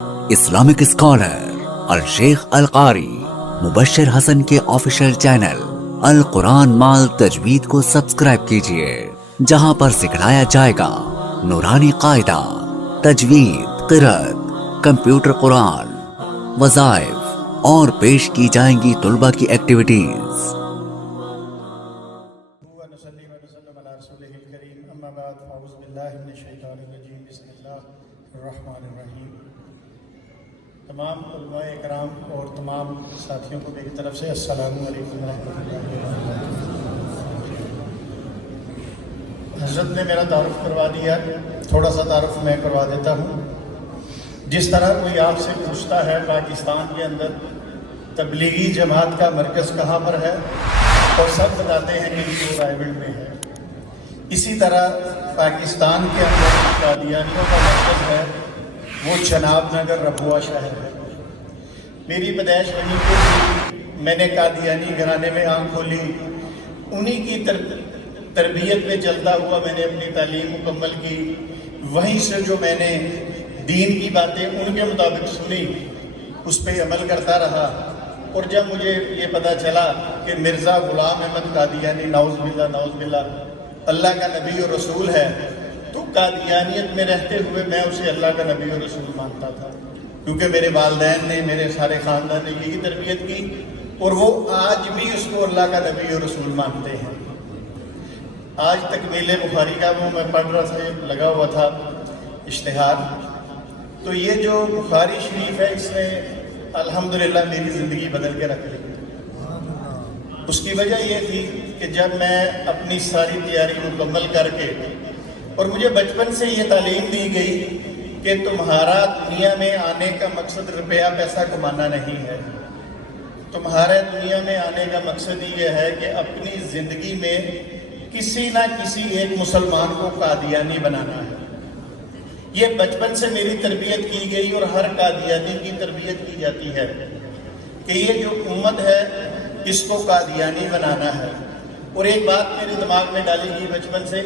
Islamic scholar الشیخ القاری مبشر حسن کے official channel القرآن مال تجوید کو سبسکرائب کیجئے، جہاں پر سکھلایا جائے گا نورانی قاعدہ، تجوید، قرأت، کمپیوٹر قرآن، وظائف اور پیش کی جائیں گی طلبہ کی ایکٹیویٹیز۔ تمام علماء اکرام اور تمام ساتھیوں کو میری طرف سے السلام علیکم ورحمۃ اللہ وبرکاتہ۔ حضرت نے میرا تعارف کروا دیا، تھوڑا سا تعارف میں کروا دیتا ہوں۔ جس طرح کوئی آپ سے پوچھتا ہے پاکستان کے اندر تبلیغی جماعت کا مرکز کہاں پر ہے، اور سب بتاتے ہیں کہ وہ رائے گڑھ میں ہے، اسی طرح پاکستان کے اندر قادیانیوں کا مرکز ہے، وہ چناب نگر ربوہ شہر ہے۔ میری پیدائش وہیں پہ تھی، میں نے قادیانی گھرانے میں آنکھ کھولی، انہی کی تربیت پہ چلتا ہوا میں نے اپنی تعلیم مکمل کی۔ وہیں سے جو میں نے دین کی باتیں ان کے مطابق سنی، اس پہ عمل کرتا رہا، اور جب مجھے یہ پتہ چلا کہ مرزا غلام احمد قادیانی نعوذ باللہ اللہ کا نبی اور رسول ہے، تو قادیانیت میں رہتے ہوئے میں اسے اللہ کا نبی اور رسول مانتا تھا، کیونکہ میرے والدین نے، میرے سارے خاندان نے یہی تربیت کی، اور وہ آج بھی اس کو اللہ کا نبی اور رسول مانتے ہیں۔ آج تکمیل بخاری کا وہ میں پڑھ رہا تھا، لگا ہوا تھا اشتہار، تو یہ جو بخاری شریف ہے اس نے الحمدللہ میری زندگی بدل کے رکھ لی۔ اس کی وجہ یہ تھی کہ جب میں اپنی ساری تیاری مکمل کر کے، اور مجھے بچپن سے یہ تعلیم دی گئی کہ تمہارا دنیا میں آنے کا مقصد روپیہ پیسہ کمانا نہیں ہے، تمہارے دنیا میں آنے کا مقصد یہ ہے کہ اپنی زندگی میں کسی نہ کسی ایک مسلمان کو قادیانی بنانا ہے۔ یہ بچپن سے میری تربیت کی گئی، اور ہر قادیانی کی تربیت کی جاتی ہے کہ یہ جو امت ہے اس کو قادیانی بنانا ہے۔ اور ایک بات میرے دماغ میں ڈالی گئی بچپن سے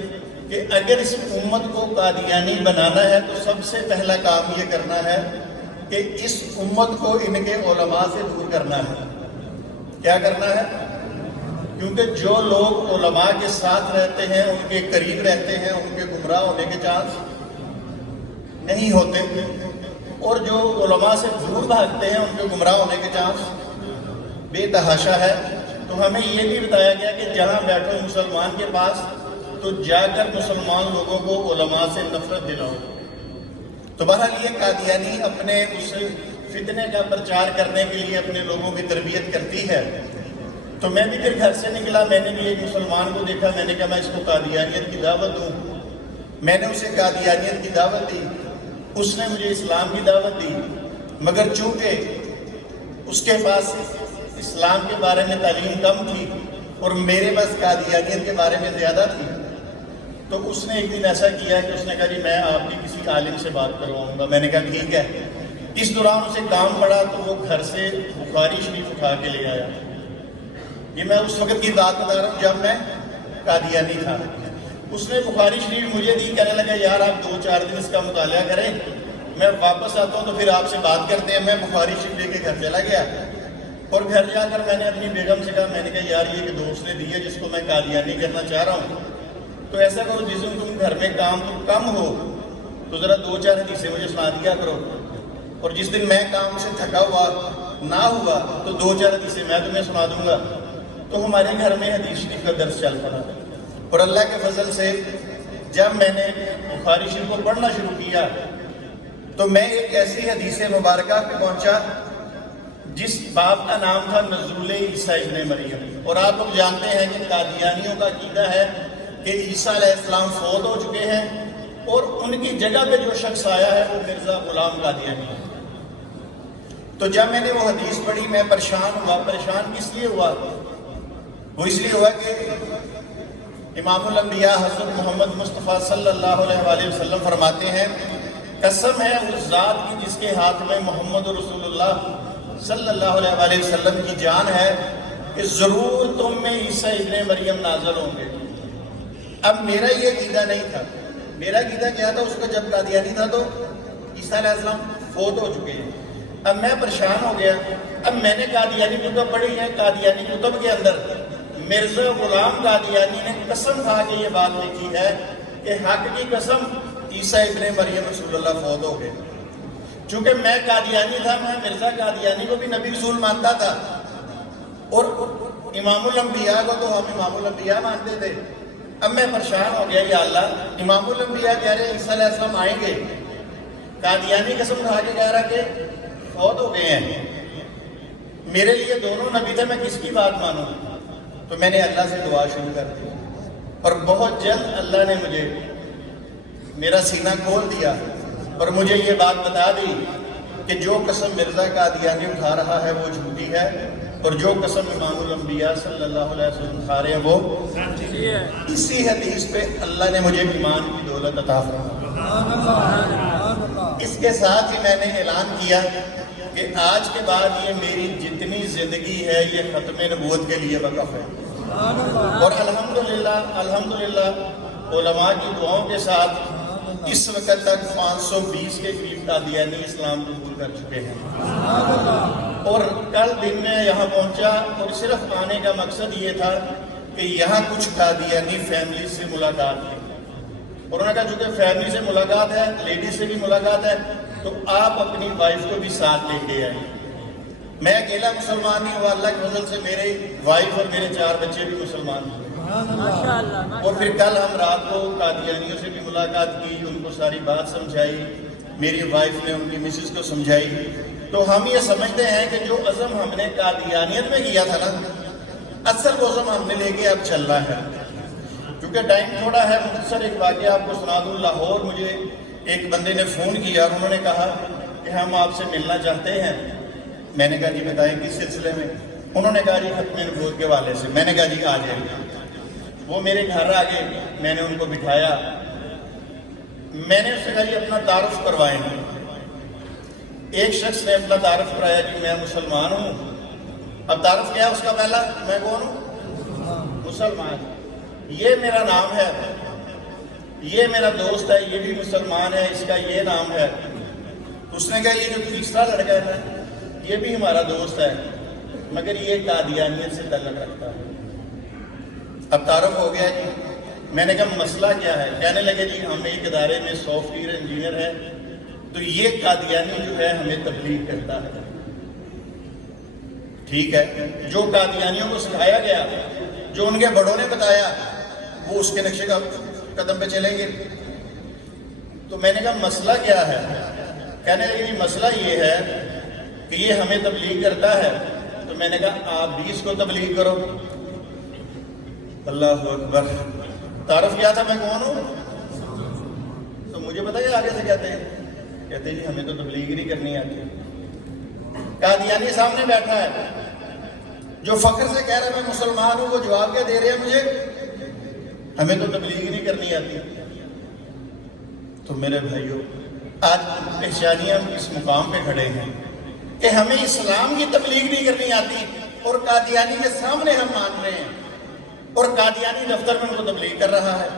کہ اگر اس امت کو قادیانی بنانا ہے تو سب سے پہلا کام یہ کرنا ہے کہ اس امت کو ان کے علماء سے دور کرنا ہے۔ کیا کرنا ہے؟ کیونکہ جو لوگ علماء کے ساتھ رہتے ہیں، ان کے قریب رہتے ہیں، ان کے گمراہ ہونے کے چانس نہیں ہوتے، اور جو علماء سے دور بھاگتے ہیں ان کے گمراہ ہونے کے چانس بے تحاشا ہے۔ تو ہمیں یہ بھی بتایا گیا کہ جہاں بیٹھو مسلمان کے پاس تو جا کر مسلمان لوگوں کو علماء سے نفرت دلاؤ۔ تو بہرحال یہ قادیانی اپنے اس فتنے کا پرچار کرنے کے لیے اپنے لوگوں کی تربیت کرتی ہے۔ تو میں بھی پھر گھر سے نکلا، میں نے بھی ایک مسلمان کو دیکھا، میں نے کہا میں اس کو قادیانیت کی دعوت دوں۔ میں نے اسے قادیانیت کی دعوت دی، اس نے مجھے اسلام کی دعوت دی، مگر چونکہ اس کے پاس اسلام کے بارے میں تعلیم کم تھی اور میرے پاس قادیانیت کے بارے میں زیادہ تھی، تو اس نے ایک دن ایسا کیا کہ اس نے کہا جی میں آپ کی کسی عالم سے بات کرواؤں گا۔ میں نے کہا ٹھیک ہے۔ اس دوران اسے کام پڑا تو وہ گھر سے بخاری شریف اٹھا کے لے آیا۔ یہ میں اس وقت کی بات بتا رہا ہوں جب میں قادیانی تھا۔ اس نے بخاری شریف مجھے دی، کہنے لگا یار آپ 2-4 دن اس کا مطالعہ کریں، میں واپس آتا ہوں تو پھر آپ سے بات کرتے ہیں۔ میں بخاری شریف لے کے گھر چلا گیا، اور گھر جا کر میں نے اپنی بیگم سے کہا، میں نے کہا یار یہ کہ دوست نے دی ہے جس کو میں قادیانی کرنا چاہ رہا ہوں، تو ایسا کرو جس دن تم گھر میں کام کم ہو تو ذرا 2-4 حدیثیں مجھے سنا دیا کرو، اور جس دن میں کام سے تھکا ہوا نہ ہوا تو 2-4 حدیثیں میں تمہیں سنا دوں گا۔ تو ہمارے گھر میں حدیث شریف کا درس چل پڑا، اور اللہ کے فضل سے جب میں نے بخاری شریف کو پڑھنا شروع کیا تو میں ایک ایسی حدیث مبارکہ پہ پہنچا جس باب کا نام تھا نزول عیسیٰ ابن مریم۔ اور آپ لوگ جانتے ہیں کہ قادیانیوں کا عقیدہ ہے کہ عیسیٰ علیہ السلام فوت ہو چکے ہیں، اور ان کی جگہ پہ جو شخص آیا ہے وہ مرزا غلام قادیانی ہے۔ تو جب میں نے وہ حدیث پڑھی میں پریشان ہوا۔ پریشان کس لیے ہوا؟ وہ اس لیے ہوا کہ امام الانبیاء حضرت محمد مصطفیٰ صلی اللہ علیہ وآلہ وسلم فرماتے ہیں قسم ہے اس ذات کی جس کے ہاتھ میں محمد رسول اللہ صلی اللہ علیہ وآلہ وسلم کی جان ہے کہ ضرور تم میں عیسیٰ ابن مریم نازل ہوں گے۔ اب میرا یہ عقیدہ نہیں تھا، میرا عقیدہ کیا تھا؟ اس کا جب قادیانی تھا تو عیسیٰ علیہ السلام فوت ہو چکے ہیں. اب میں پریشان ہو گیا. اب میں نے قادیانی کتب پڑھی ہے. قادیانی کتب کے اندر مرزا غلام قادیانی نے قسم کھا کے یہ بات لکھی ہے کہ حق کی قسم عیسیٰ ابن مریم رسول اللہ فوت ہو گئے. چونکہ میں قادیانی تھا, میں مرزا قادیانی کو بھی نبی رسول مانتا تھا, اور امام الانبیاء کو تو ہم امام الانبیاء مانتے تھے. اب میں پریشان ہو گیا, یا اللہ امام الانبیاء کہہ رہے ہیں عیسیٰ علیہ السلام آئیں گے, قادیانی قسم کھا کے کہہ رہا کہ فوت ہو گئے ہیں. میرے لیے دونوں نبی تھے, میں کس کی بات مانوں؟ تو میں نے اللہ سے دعا شروع کر دی, اور بہت جلد اللہ نے مجھے میرا سینہ کھول دیا اور مجھے یہ بات بتا دی کہ جو قسم مرزا قادیانی اٹھا رہا ہے وہ جھوٹی ہے, اور جو قسم امام الانبیاء صلی اللہ علیہ وسلم اٹھا رہے ہیں وہ سچی ہے. اسی حدیث پہ اللہ نے مجھے ایمان کی دولت عطا فرمائی. اس کے ساتھ ہی میں نے اعلان کیا کہ آج کے بعد یہ میری جتنی زندگی ہے یہ ختم نبوت کے لیے وقف ہے. اور الحمدللہ علماء کی دعاؤں کے ساتھ اس وقت تک 520 کے قریب قادیانی اسلام قبول کر چکے ہیں. اور کل دن میں یہاں پہنچا, اور صرف آنے کا مقصد یہ تھا کہ یہاں کچھ قادیانی فیملی سے ملاقات کی. انہوں نے کہا چونکہ فیملی سے ملاقات ہے, لیڈیز سے بھی ملاقات ہے, تو آپ اپنی وائف کو بھی ساتھ لے کے آئیں. میں اکیلا مسلمان نہیں ہوا, اللہ کے فضل سے میری وائف اور میرے 4 بچے بھی مسلمان ہیں. اور پھر کل ہم رات کو قادیانیوں سے بھی ملاقات کی, ان کو ساری بات سمجھائی, میری وائف نے ان کی مسز کو سمجھائی. تو ہم یہ سمجھتے ہیں کہ جو عزم ہم نے قادیانیت میں کیا تھا نا, اصل وہ عزم ہم نے لے کے اب چلنا ہے. کیونکہ ٹائم تھوڑا ہے, مختصر ایک واقعہ آپ کو سنا دوں. لاہور مجھے ایک بندے نے فون کیا اور انہوں نے کہا کہ ہم آپ سے ملنا چاہتے ہیں. میں نے کہا جی بتائیں کس سلسلے میں؟ انہوں نے کہا جی ختم نبوت کے حوالے سے. میں نے کہا جی آ جائیں. وہ میرے گھر آ گئے, میں نے ان کو بٹھایا, میں نے اس سے کہا جی اپنا تعارف کروائیں. ایک شخص نے اپنا تعارف کرایا, جی میں مسلمان ہوں. اب تعارف کیا اس کا پہلا, میں کون ہوں؟ مسلمان. یہ میرا نام ہے, یہ میرا دوست ہے, یہ بھی مسلمان ہے, اس کا یہ نام ہے. اس نے کہا یہ جو تیسرا لڑکا ہے یہ بھی ہمارا دوست ہے, مگر یہ قادیانیت سے تعلق رکھتا ہے. اب تعارف ہو گیا جی. میں نے کہا مسئلہ کیا ہے؟ کہنے لگے جی ہم ایک ادارے میں سافٹ ویئر انجینئر ہے, تو یہ قادیانی جو ہے ہمیں تبلیغ کرتا ہے. ٹھیک ہے, جو قادیانیوں کو سکھایا گیا, جو ان کے بڑوں نے بتایا, وہ اس کے نقشے قدم پہ چلیں گے. تو میں نے کہا مسئلہ کیا ہے؟ کہنے لگے جی مسئلہ یہ ہے کہ یہ ہمیں تبلیغ کرتا ہے. تو میں نے کہا آپ بھی اس کو تبلیغ کرو. اللہ اکبر. تعارف کیا تھا میں کون ہوں؟ تو مجھے پتا ہے آگے سے کہتے ہیں جی ہمیں تو تبلیغ نہیں کرنی آتی. قادیانی سامنے بیٹھا ہے جو فخر سے کہہ رہا ہے میں مسلمان ہوں, وہ جواب کیا دے رہے ہیں مجھے, ہمیں تو تبلیغ نہیں کرنی آتی. تو میرے بھائیوں, آج پیشانیاں اس مقام پہ کھڑے ہیں کہ ہمیں اسلام کی تبلیغ نہیں کرنی آتی, اور قادیانی کے سامنے ہم مان رہے ہیں, اور قادیانی دفتر میں ان کو تبلیغ کر رہا ہے.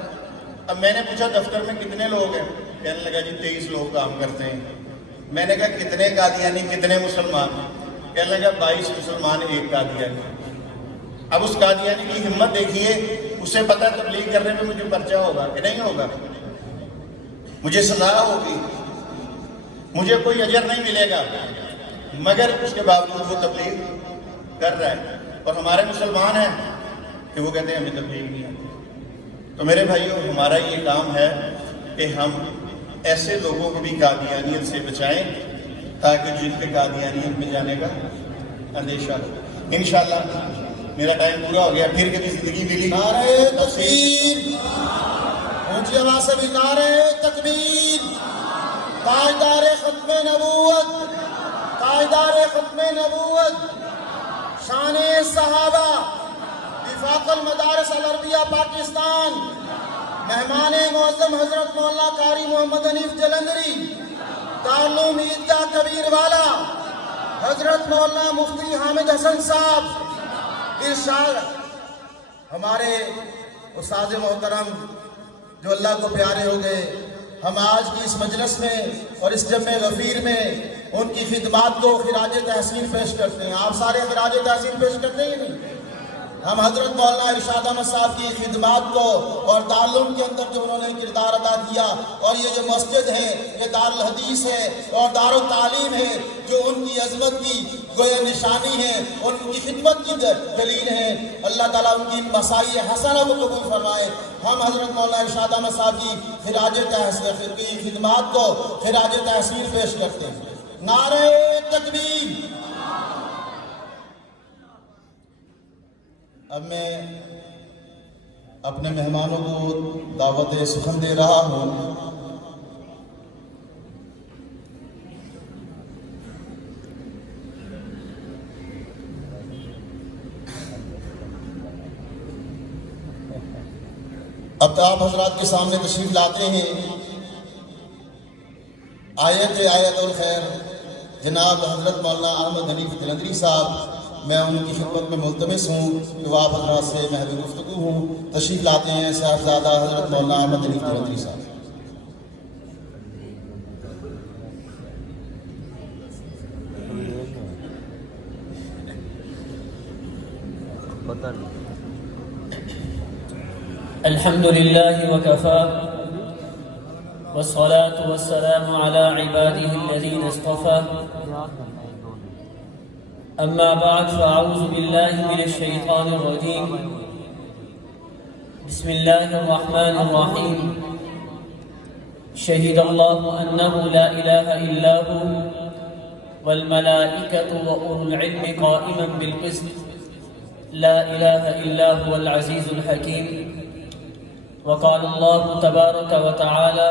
اب میں نے پوچھا دفتر میں کتنے لوگ ہیں؟ کہنے لگا جی 23 لوگ کام کرتے ہیں. میں نے کہا کتنے قادیانی کتنے مسلمان؟ کہنے لگا 22 مسلمان 1 قادیانی. اب اس قادیانی کی ہمت دیکھیے, اسے پتہ تبلیغ کرنے میں مجھے پرچہ ہوگا کہ نہیں ہوگا, مجھے سزا ہوگی, مجھے کوئی اجر نہیں ملے گا, مگر اس کے باوجود وہ تبلیغ کر رہا ہے. اور ہمارے مسلمان ہیں کہ وہ کہتے ہیں ہمیں تبلیغ نہیں آتی. تو میرے بھائیوں, ہمارا یہ کام ہے کہ ہم ایسے لوگوں کو بھی قادیانیت سے بچائیں تاکہ جن پہ قادیانیت میں جانے کا اندیشہ ہو. انشاءاللہ میرا ٹائم پورا ہو گیا, پھر کبھی زندگی ملی. نعرہ تکبیر, اونچی آواز سے بھی نعرہ تکبیر. تاجدار ختم نبوت, تاجدار ختم نبوت, شان صحابہ, وفاق المدارس العربیہ پاکستان, مہمان معظم حضرت مولانا قاری محمد حنیف جلندری, دارالعلوم عیدگاہ کبیر والا, حضرت مولانا مفتی حامد حسن صاحب, ارشاد ہمارے استاد محترم جو اللہ کو پیارے ہو گئے, ہم آج کی اس مجلس میں اور اس جمع غفیر میں ان کی خدمات کو خراج تحسین پیش کرتے ہیں۔ آپ سارے خراج تحسین پیش کرتے ہیں یا نہیں؟ ہم حضرت مولانا ارشاد احمد صاحب کی خدمات کو اور دارالعلوم کے اندر جو انہوں نے کردار ادا کیا، اور یہ جو مسجد ہے یہ دارالحدیث ہے اور دارالتعلیم ہے، جو ان کی عظمت کی گویا نشانی ہے، ان کی خدمت کی دلیل ہے۔ اللہ تعالیٰ ان کی مساعی حسنہ کو قبول فرمائے۔ ہم حضرت مولانا ارشاد احمد صاحب کی خراج تحسین کی خدمات کو خراج تحسین پیش کرتے ہیں۔ نعرہ تکبیر۔ اب میں اپنے مہمانوں کو دعوت سخن دے رہا ہوں۔ اب آپ حضرات کے سامنے تشریف لاتے ہیں آیت الخیر جناب حضرت مولانا احمد حنیف جلندری صاحب۔ میں ان کی خدمت میں ملتمس ہوں کہ وہ آپ حضرات سے محض گفتگو ہوں۔ تشریف لاتے ہیں صاحبزادہ حضرت مولانا احمد حنیف جلندری صاحب۔ الحمد لله وكفى والصلاة والسلام على عباده الذين اصطفى أما بعد فأعوذ بالله من الشيطان الرجيم بسم الله الرحمن الرحيم شهد الله أنه لا إله إلا هو والملائكة وأولو العلم قائما بالقسط لا إله إلا هو العزيز الحكيم وقال الله تبارك وتعالى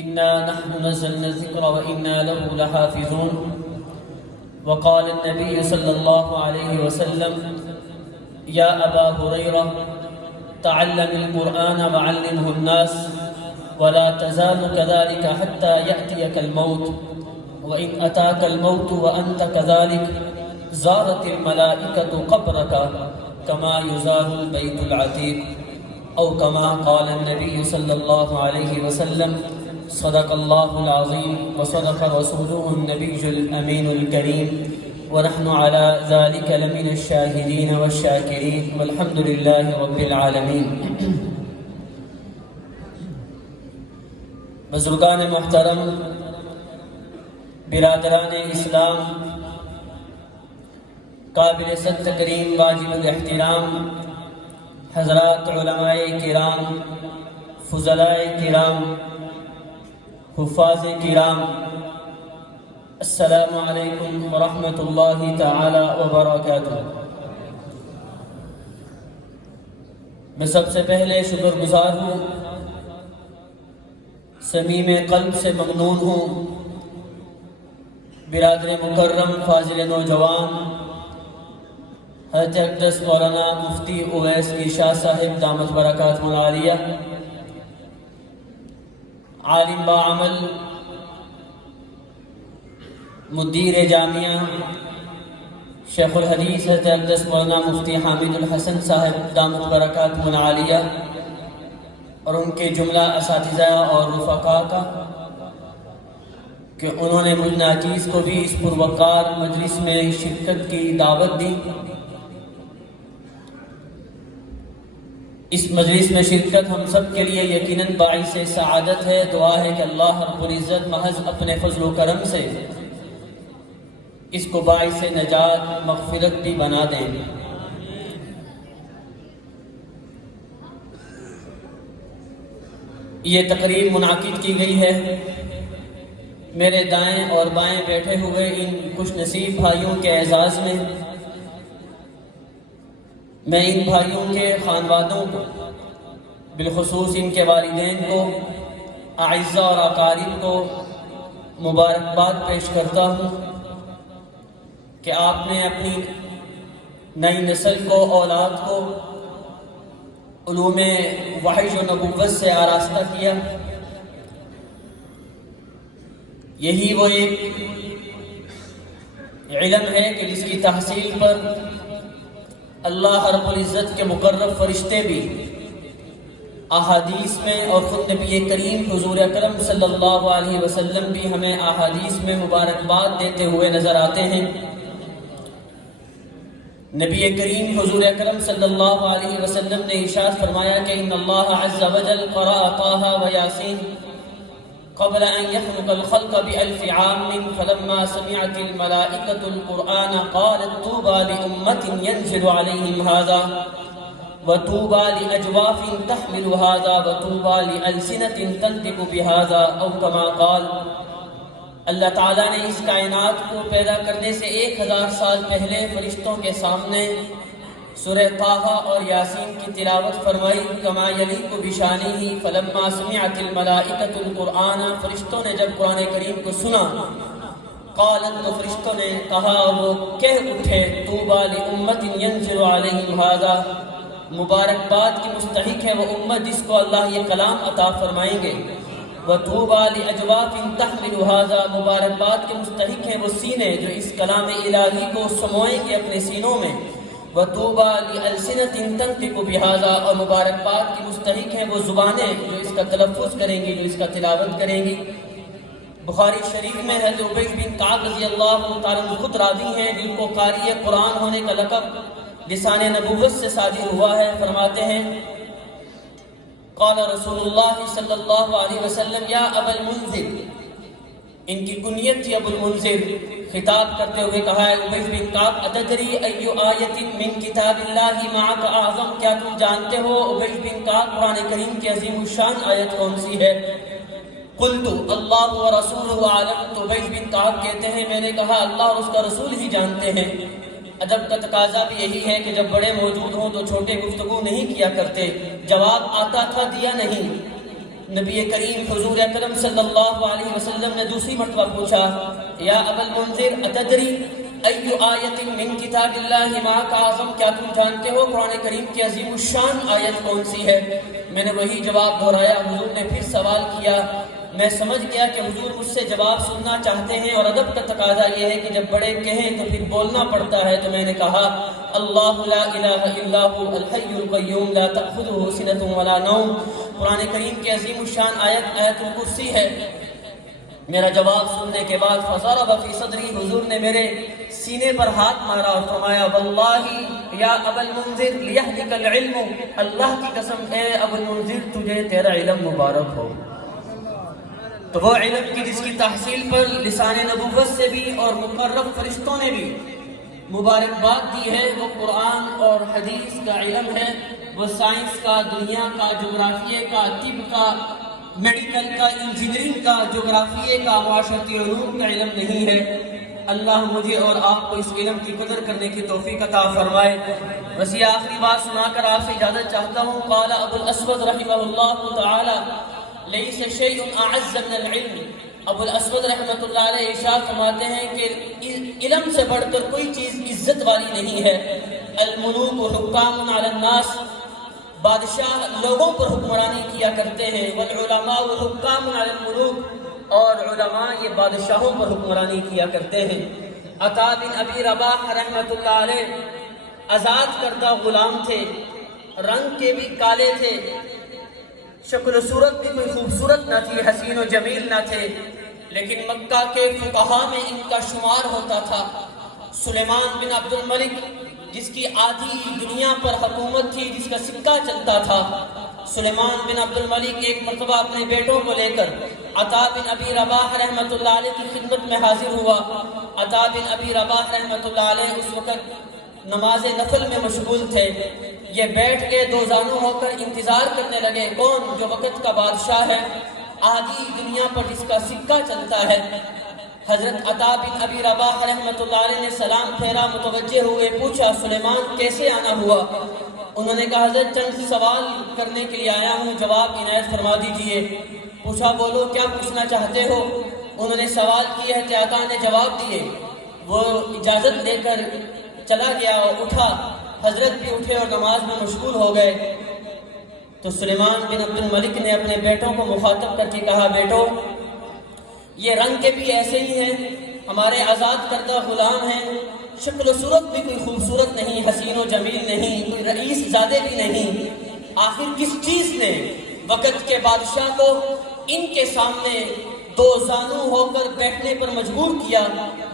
إنا نحن نزلنا الذكر وإنا له لحافظون وقال النبي صلى الله عليه وسلم يا أبا هريرة تعلم القرآن وعلمه الناس ولا تزال كذلك حتى يأتيك الموت وإن أتاك الموت وأنت كذلك زارت الملائكة قبرك كما يزار البيت العتيق أو كما قال النبي صلى الله عليه وسلم صدق الله العظيم وصدق رسوله النبي الأمين الكريم ونحن على ذلك لمن الشاهدين والشاكرين والحمد لله رب العالمين۔ بزرگان محترم، برادران اسلام، قابل صد تکریم، واجب الاحترام حضرات علماء کرام، فضلاء کرام، حفاظ کرام، السلام علیکم ورحمۃ اللہ تعالی وبرکاتہ۔ میں سب سے پہلے شکر گزار ہوں، صمیم قلب سے ممنون ہوں برادر مکرم فاضل نوجوان حضرت اقدس مولانا مفتی اویس عیشا صاحب دامت برکاتہ العالیہ، عالم باعمل، مدیر جامعہ شیخ الحدیث حضرت اقدس مولانا مفتی حامد الحسن صاحب دامت برکاتہ العالیہ اور ان کے جملہ اساتذہ اور رفقاء کا کہ انہوں نے مجھ ناچیز کو بھی اس پروقار مجلس میں شرکت کی دعوت دی۔ اس مجلس میں شرکت ہم سب کے لیے یقیناً باعث سعادت ہے۔ دعا ہے کہ اللہ رب العزت محض اپنے فضل و کرم سے اس کو باعث نجات مغفرت بھی بنا دیں۔ یہ تقریب منعقد کی گئی ہے میرے دائیں اور بائیں بیٹھے ہوئے ان خوش نصیب بھائیوں کے اعزاز میں۔ میں ان بھائیوں کے خانوادوں کو، بالخصوص ان کے والدین کو، اعزاء اور اقارب کو مبارکباد پیش کرتا ہوں کہ آپ نے اپنی نئی نسل کو، اولاد کو علوم وحی و نبوت سے آراستہ کیا۔ یہی وہ ایک علم ہے کہ جس کی تحصیل پر اللہ رب العزت کے مقرب فرشتے بھی احادیث میں اور خود نبی کریم حضور اکرم صلی اللہ علیہ وسلم بھی ہمیں احادیث میں مبارکباد دیتے ہوئے نظر آتے ہیں۔ نبی کریم حضور اکرم صلی اللہ علیہ وسلم نے ارشاد فرمایا کہ ان اللہ عز وجل قرأ طٰہٰ و یاسین قبل ان يخلق الخلق بألف عام فلما سمعت الملائكة القرآن قالت طوبى لأمة ينزل عليهم هذا وطوبى لأجواف تحمل هذا وطوبى لألسنة تنطق بهذا أو كما قال۔ اللہ تعالیٰ نے اس کائنات کو پیدا کرنے سے 1000 سال پہلے فرشتوں کے سامنے سورہ طٰہٰ اور یاسین کی تلاوت فرمائی، کما یلیق بشانہ فلما سمعت الملائکۃ القرآن، فرشتوں نے جب قرآن کریم کو سنا، قالت، تو فرشتوں نے کہا اور وہ کہہ اٹھے، طوبیٰ لأمۃ ینزل علیہم ھذا، مبارکباد کی مستحق ہے وہ امت جس کو اللہ یہ کلام عطا فرمائیں گے، وَطُوبَى لِأَجْوَافٍ تَحْمِلُ هَذَا، مبارکباد کے مستحق ہیں وہ سینے جو اس کلام الہی کو سموئیں گے اپنے سینوں میں، وَطُوبَى لِأَلْسِنَةٍ تَنطِقُ بِهَذَا، اور مبارکباد کی مستحق ہیں وہ زبانیں جو اس کا تلفظ کریں گی، جو اس کا تلاوت کریں گی۔ بخاری شریف میں حضرت ابی بن کعب رضی اللہ تعالیٰ عنہ خود راوی ہیں جن کو قاری قرآن ہونے کا لقب لسان نبوت سے صادر ہوا ہے، فرماتے ہیں قال رسول اللہ صلی اللہ علیہ وسلم یا ابا المنذر، ان کی کنیت تھی ابو المنذر، خطاب کرتے ہوئے کہا ہے ابی بن کعب اتدری ای آیت من کتاب اللہ معک اعظم، کیا تم جانتے ہو ابی بن کعب قرآن کریم کی عظیم الشان آیت کون سی ہے؟ قلت اللہ ورسولہ اعلم، تو ابی بن کعب کہتے ہیں میں نے کہا اللہ اور اس کا رسول ہی جانتے ہیں۔ ادب کا تقاضا بھی یہی ہے کہ جب بڑے موجود ہوں تو چھوٹے گفتگو نہیں کیا کرتے، جواب آتا تھا دیا نہیں۔ نبی کریم حضور اکرم صلی اللہ علیہ وسلم نے دوسری مرتبہ پوچھا یا ابا المنذر اتدری ای آیت من کتاب اللہ معک اعظم، کیا تم جانتے ہو قرآن کریم کی عظیم الشان آیت کون سی ہے؟ میں نے وہی جواب دہرایا، حضور نے پھر سوال کیا، میں سمجھ گیا کہ حضور مجھ سے جواب سننا چاہتے ہیں، اور ادب کا تقاضا یہ ہے کہ جب بڑے کہیں تو پھر بولنا پڑتا ہے، تو میں نے کہا اللہ لا الہ الا هو الحی القیوم لا تأخذہ سنۃ ولا نوم، قرآن کریم کی عظیم الشان آیت آیت الکرسی ہے۔ میرا جواب سننے کے بعد فضرب فی صدری، حضور نے میرے سینے پر ہاتھ مارا اور فرمایا واللہ یا ابا المنذر لیہلک العلم، اللہ کی قسم اے ابو المنذر تجھے تیرا علم مبارک ہو۔ تو وہ علم کی جس کی تحصیل پر لسان نبوت سے بھی اور مقرب فرشتوں نے بھی مبارکباد دی ہے، وہ قرآن اور حدیث کا علم ہے، وہ سائنس کا، دنیا کا، جغرافیے کا، طب کا، میڈیکل کا، انجینئرنگ کا، جغرافیے کا، معاشرتی علوم کا علم نہیں ہے۔ اللہ مجھے اور آپ کو اس علم کی قدر کرنے کی توفیق عطا فرمائے۔ بس یہ آخری بات سنا کر آپ سے اجازت چاہتا ہوں۔ قال ابو الاسود رحمہ اللہ تعالی لیس شیء اعز من العلم، ابو الاسود رحمۃ اللہ علیہ ارشاد فرماتے ہیں کہ علم سے بڑھ کر کوئی چیز عزت والی نہیں ہے۔ الملوک حکام علی الناس، بادشاہ لوگوں پر حکمرانی کیا کرتے ہیں، والعلماء حکام علی الملوک، اور علماء یہ بادشاہوں پر حکمرانی کیا کرتے ہیں۔ عطا بن ابی رباح رحمۃ اللہ علیہ آزاد کردہ غلام تھے، رنگ کے بھی کالے تھے، شکل و صورت بھی کوئی خوبصورت نہ تھی، حسین و جمیل نہ تھے، لیکن مکہ کے فقہا میں ان کا شمار ہوتا تھا۔ سلیمان بن عبد الملک جس کی آدھی دنیا پر حکومت تھی، جس کا سکہ چلتا تھا، سلیمان بن عبد الملک ایک مرتبہ اپنے بیٹوں کو لے کر عطا بن ابی رباح رحمۃ اللہ علیہ کی خدمت میں حاضر ہوا۔ عطا بن ابی رباح رحمۃ اللہ علیہ اس وقت نماز نفل میں مشغول تھے، یہ بیٹھ کے دو زانو ہو کر انتظار کرنے لگے، کون؟ جو وقت کا بادشاہ ہے، آدھی دنیا پر جس کا سکہ چلتا ہے۔ حضرت عطا بن ابی رباح رحمۃ اللہ علیہ نے سلام پھیرا، متوجہ ہوئے، پوچھا سلیمان کیسے آنا ہوا؟ انہوں نے کہا حضرت چند سوال کرنے کے لیے آیا ہوں، جواب عنایت فرما دیجئے۔ پوچھا بولو کیا پوچھنا چاہتے ہو؟ انہوں نے سوال کیا ہے، عطا نے جواب دیے، وہ اجازت لے کر چلا گیا اور اٹھا، حضرت بھی اٹھے اور نماز میں مشغول ہو گئے۔ تو سلیمان بن عبد الملک نے اپنے بیٹوں کو مخاطب کر کے کہا بیٹو، یہ رنگ کے بھی ایسے ہی ہیں، ہمارے آزاد کردہ غلام ہیں، شکل و صورت بھی کوئی خوبصورت نہیں، حسین و جمیل نہیں، کوئی رئیس زادے بھی نہیں، آخر کس چیز نے وقت کے بادشاہ کو ان کے سامنے دو زانو ہو کر بیٹھنے پر مجبور کیا،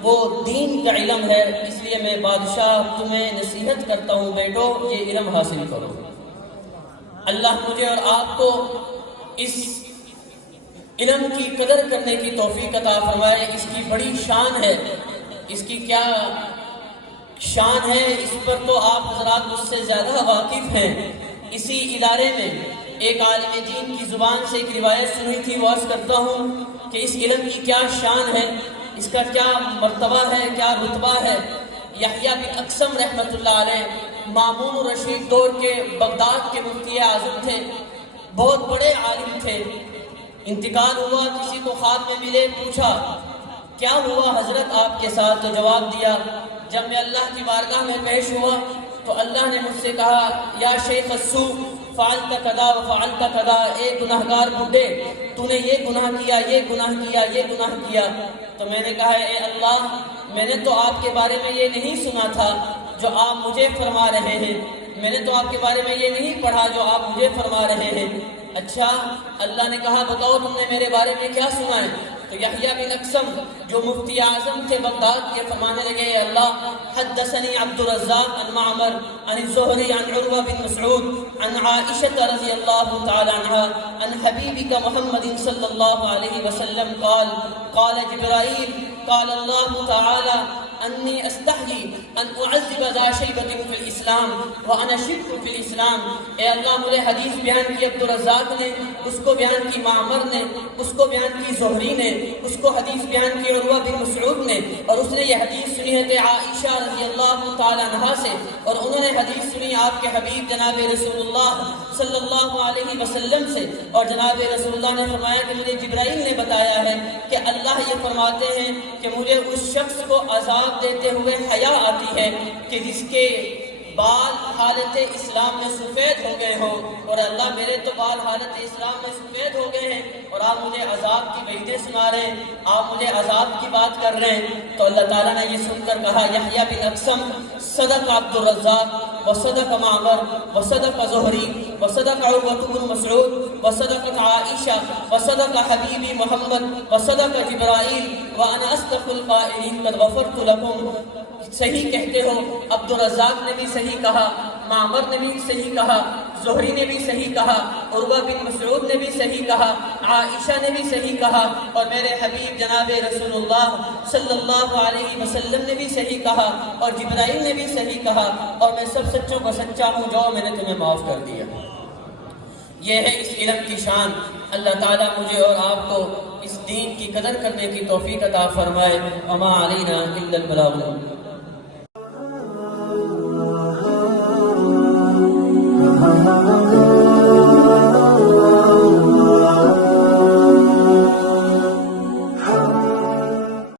وہ دین کا علم ہے، اس لیے میں بادشاہ تمہیں نصیحت کرتا ہوں بیٹو یہ علم حاصل کرو۔ اللہ مجھے اور آپ کو اس علم کی قدر کرنے کی توفیق عطا فرمائے۔ اس کی بڑی شان ہے، اس کی کیا شان ہے اس پر تو آپ حضرات مجھ سے زیادہ واقف ہیں۔ اسی ادارے میں ایک عالم دین کی زبان سے ایک روایت سنی تھی، وہ عرض کرتا ہوں کہ اس علم کی کیا شان ہے، اس کا کیا مرتبہ ہے، کیا رتبہ ہے۔ یحییٰ بن اقسم رحمۃ اللہ علیہ مامون الرشید دور کے بغداد کے مفتی اعظم تھے، بہت بڑے عالم تھے۔ انتقال ہوا، کسی کو خواب میں ملے، پوچھا کیا ہوا حضرت آپ کے ساتھ، تو جواب دیا جب میں اللہ کی بارگاہ میں پیش ہوا تو اللہ نے مجھ سے کہا یا شیخ السوء فعلت کذا و فعلت کذا، اے گناہگار بڈھے تو نے یہ گناہ کیا، یہ گناہ کیا، یہ گناہ کیا۔ تو میں نے کہا اے اللہ میں نے تو آپ کے بارے میں یہ نہیں سنا تھا جو آپ مجھے فرما رہے ہیں، میں نے تو آپ کے بارے میں یہ نہیں پڑھا جو آپ مجھے فرما رہے ہیں۔ اچھا، اللہ نے کہا بتاؤ تم نے میرے بارے میں کیا سنا ہے؟ تو یحییٰ بن اقسم جو مفتی اعظم تھے بغداد کے فرمانے لگے اے اللہ حدثنی عبد الرزاق عن معمر عن الزہری عن عروہ بن مسعود عن عائشہ رضی اللہ تعالی عنہا عن حبیبک محمد صلی اللہ علیہ وسلم قال قال جبرائیل قال اللہ تعالی انی استحیی ان اعذب ذا شیبۃ فی الاسلام وانا شبت فی الاسلام۔ اے اللہ مجھے حدیث بیان کی عبد الرزاق نے، اس کو بیان کی معمر نے، اس کو بیان کی زہری نے، اس کو حدیث بیان کی عروہ بن مسعود نے، اور اس نے یہ حدیث سنی ہے عائشہ رضی اللہ تعالی عنہا سے، اور انہوں نے حدیث سنی آپ کے حبیب جناب رسول اللہ صلی اللہ علیہ وسلم سے، اور جناب رسول اللہ نے فرمایا کہ مجھے جبرائیل نے بتایا ہے کہ اللہ یہ فرماتے ہیں کہ مجھے اس شخص کو عذاب دیتے ہوئے حیا آتی ہے کہ جس کے بال حالت اسلام میں سفید ہو گئے ہوں، اور اللہ میرے تو بال حالت اسلام میں سفید ہو گئے ہیں اور آپ مجھے عذاب کی وعدیں سنا رہے ہیں، آپ مجھے عذاب کی بات کر رہے ہیں۔ تو اللہ تعالیٰ نے یہ سن کر کہا یحییٰ بن اقسم صدق عبد الرزاق وصدق معمر وصدق زہری وصدق عروہ بن مسعود وصدقت عائشہ وصدق حبیبی محمد وصدق جبرائیل وانا اصدق القائلین قد غفرت لکم۔ صحیح کہتے ہو، عبد الرزاق نے بھی صحیح کہا، معمر نے بھی صحیح کہا، زہری نے بھی صحیح کہا، عروہ بن مسعود نے بھی صحیح کہا، عائشہ نے بھی صحیح کہا، اور میرے حبیب جناب رسول اللہ صلی اللہ علیہ وسلم نے بھی صحیح کہا، اور جبرائیل نے بھی صحیح کہا، اور میں سب سچوں کا سچا ہوں، جاؤ میں نے تمہیں معاف کر دیا۔ یہ ہے اس علم کی شان۔ اللہ تعالیٰ مجھے اور آپ کو اس دین کی قدر کرنے کی توفیق عطا فرمائے۔ وما علینا الا البلاغ۔